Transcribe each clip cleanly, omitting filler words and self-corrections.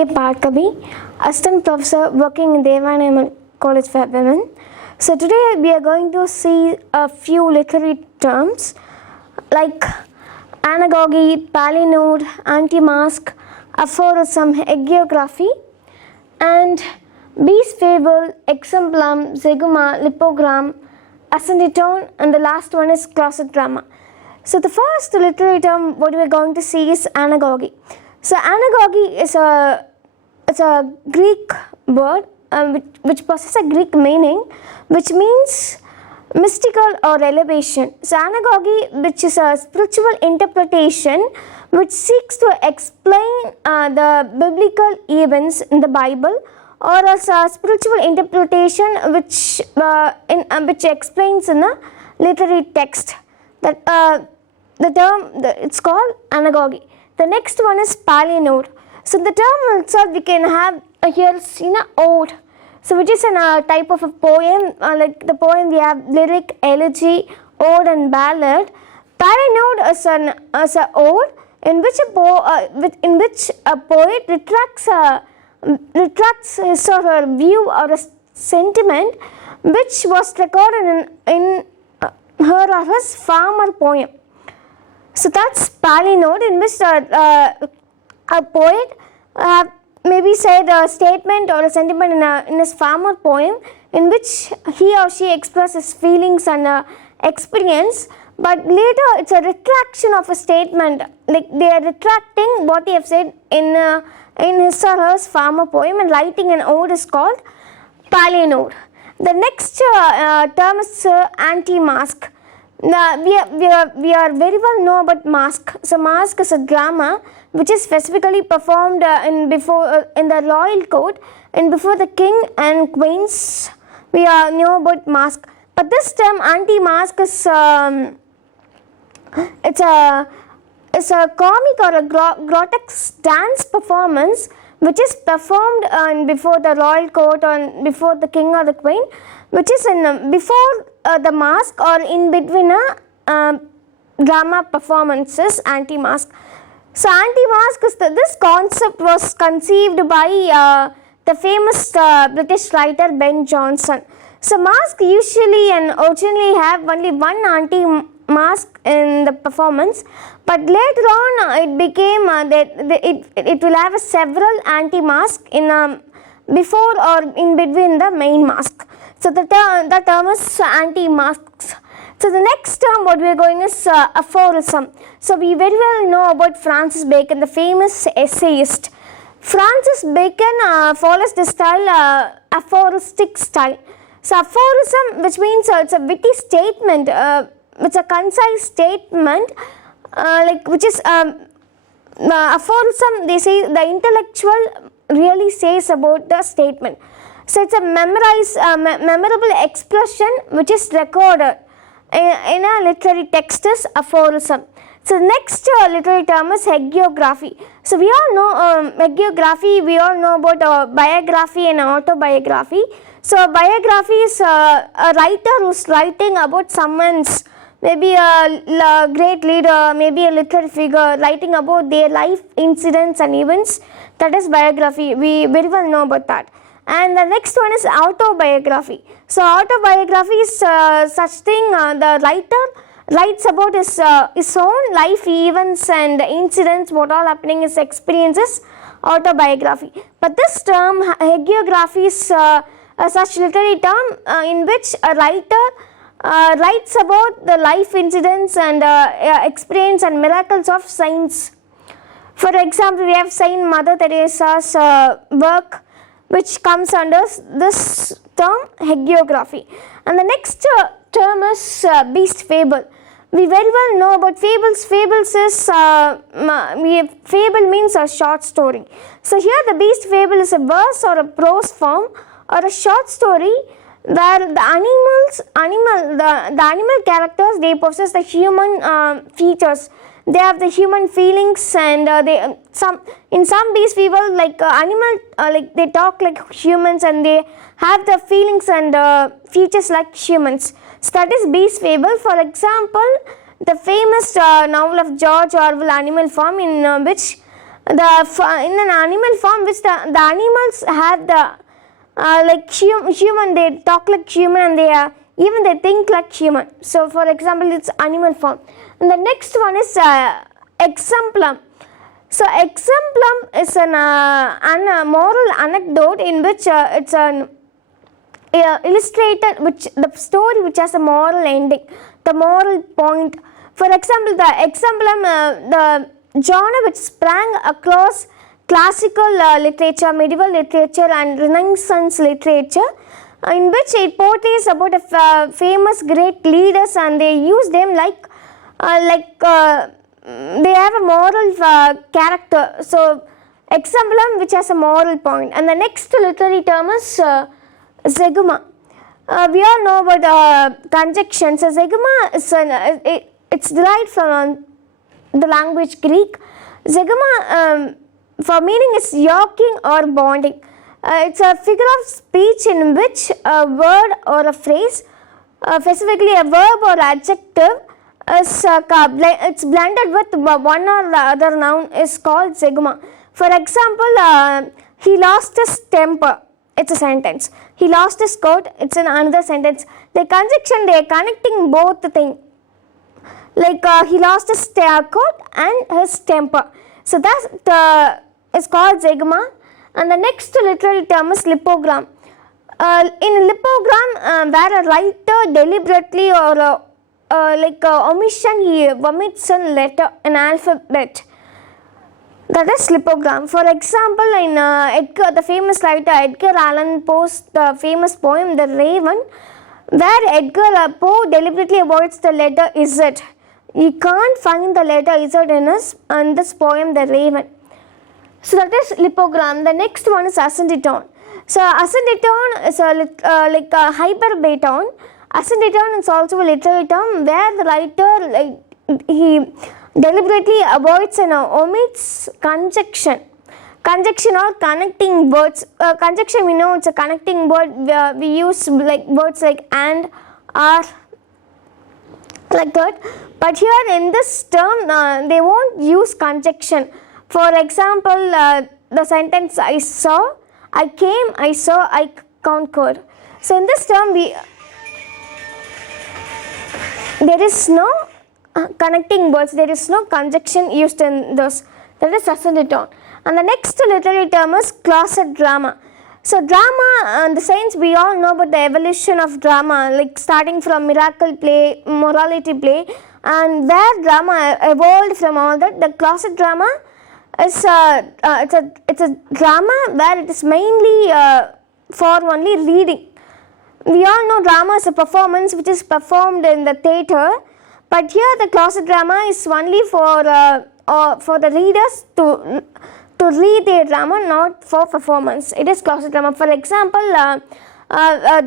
A.Parkavi, Assistant Professor working in Theivanai College for Women. So today we are going to see a few literary terms like anagogy, palinode, anti-mask, aphorism, hagiography, and beast fable, exemplum, zeguma, lipogram, ascenditone, and the last one is closet drama. So the first literary term what we are going to see is anagogy. So anagogy is a Greek word which possesses a Greek meaning, which means mystical or elevation. So anagogy, which is a spiritual interpretation which seeks to explain the biblical events in the Bible, or as a spiritual interpretation which explains in a literary text. It's called anagogy. The next one is palinode. So the term itself we can have here seen a ode. So which is a type of a poem, like the poem we have lyric, elegy, ode and ballad. Palinode is an ode in which a poet retracts his or her view or a sentiment which was recorded in her or his former poem. So that's palinode, in which a poet maybe said a statement or a sentiment in his former poem in which he or she expresses feelings and experience, but later it's a retraction of a statement, like they are retracting what they have said in his or her former poem, and writing an ode is called palinode. The next term is anti-mask. Now, we are very well know about mask. So mask is a drama which is specifically performed in the royal court and before the king and queens. We know about mask. But this term anti-mask is it's a comic or a grotesque dance performance which is performed before the royal court or before the king or the queen, which is before the mask or in between drama performances, anti-mask. So anti-mask is this concept was conceived by the famous British writer Ben Jonson. So mask usually and originally have only one anti-mask in the performance, but later on it became it will have several anti-mask in before or in between the main mask. So the term is anti-masks. So the next term what we are going is aphorism. So we very well know about Francis Bacon, the famous essayist. Francis Bacon follows the style aphoristic style. So aphorism, which means it's a witty statement, it's a concise statement, which is aphorism. They say the intellectual really says about the statement. So it's a memorable expression which is recorded in a literary text is aphorism. So next literary term is hagiography. So we all know hagiography, we all know about biography and autobiography. So biography is a writer who's writing about someone's, maybe a great leader, maybe a literary figure, writing about their life incidents and events. That is biography. We very well know about that. And the next one is autobiography. So autobiography is such thing the writer writes about his own life events and incidents, what all happening, his experiences, autobiography. But this term hagiography is such literary term in which a writer writes about the life incidents and experience and miracles of saints. For example, we have Saint Mother Teresa's work, which comes under this term hagiography. And the next term is beast fable. We very well know about fables. Fables is fable means a short story. So here the beast fable is a verse or a prose form or a short story where the animal characters, they possess the human features. They have the human feelings, and in some beast fable, like like they talk like humans and they have the feelings and features like humans. So that is beast fable. For example, the famous novel of George Orwell, Animal Farm, in which in an animal form, which the animals have the like human, they talk like human, and even they think like human. So for example, it's animal form. And the next one is exemplum. So exemplum is a moral anecdote in which it's an illustrated, which the story which has a moral ending, the moral point. For example, the exemplum, the genre which sprang across classical literature, medieval literature, and Renaissance literature, in which it portrays about a famous great leaders, and they use them like they have a moral character. So exemplum which has a moral point. And the next literary term is zeugma. We all know about conjunction. So zeugma is it's derived from the language Greek. Zeugma for meaning is yoking or bonding. It's a figure of speech in which a word or a phrase, specifically a verb or adjective, is it's blended with one or the other noun, is called zeugma. For example, he lost his temper. It's a sentence. He lost his coat. It's another sentence. The conjunction, they are connecting both the thing. Like he lost his coat and his temper. So that is called zeugma. And the next literary term is lipogram. In a lipogram, where a writer deliberately or omission, he omits a letter, an alphabet. That is lipogram. For example, in the famous writer Edgar Allan Poe's the famous poem The Raven, where Edgar Poe deliberately avoids the letter Z. You can't find the letter Z in this poem The Raven. So that is lipogram. The next one is ascenditone. So ascenditone is a hyperbaton. Ascenditone is also a literary term where the writer he deliberately avoids and omits conjunction or connecting words. Conjunction, we know it's a connecting word. We use like words like and, are, like that. But here in this term, they won't use conjunction. For example, the sentence I saw, I came, I saw, I conquered. So in this term, there is no connecting words, there is no conjunction used in those. That is ascenditone. And the next literary term is closet drama. So drama, in the sense we all know about the evolution of drama, like starting from miracle play, morality play, and where drama evolved from all that. The closet drama is it's a drama where it is mainly for only reading. We all know drama is a performance which is performed in the theatre, but here the closet drama is only for the readers to read their drama, not for performance. It is closet drama. For example,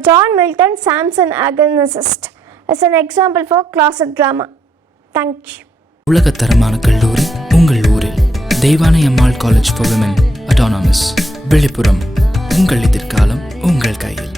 John Milton's Samson Agonist is an example for closet drama. Thank you. உலகத்தரமான கல்லூரி உங்கள் ஊரில் Deivanai Ammal college for women autonomous Viluppuram. உங்கள் எதிர்காலம் உங்கள் கையில்.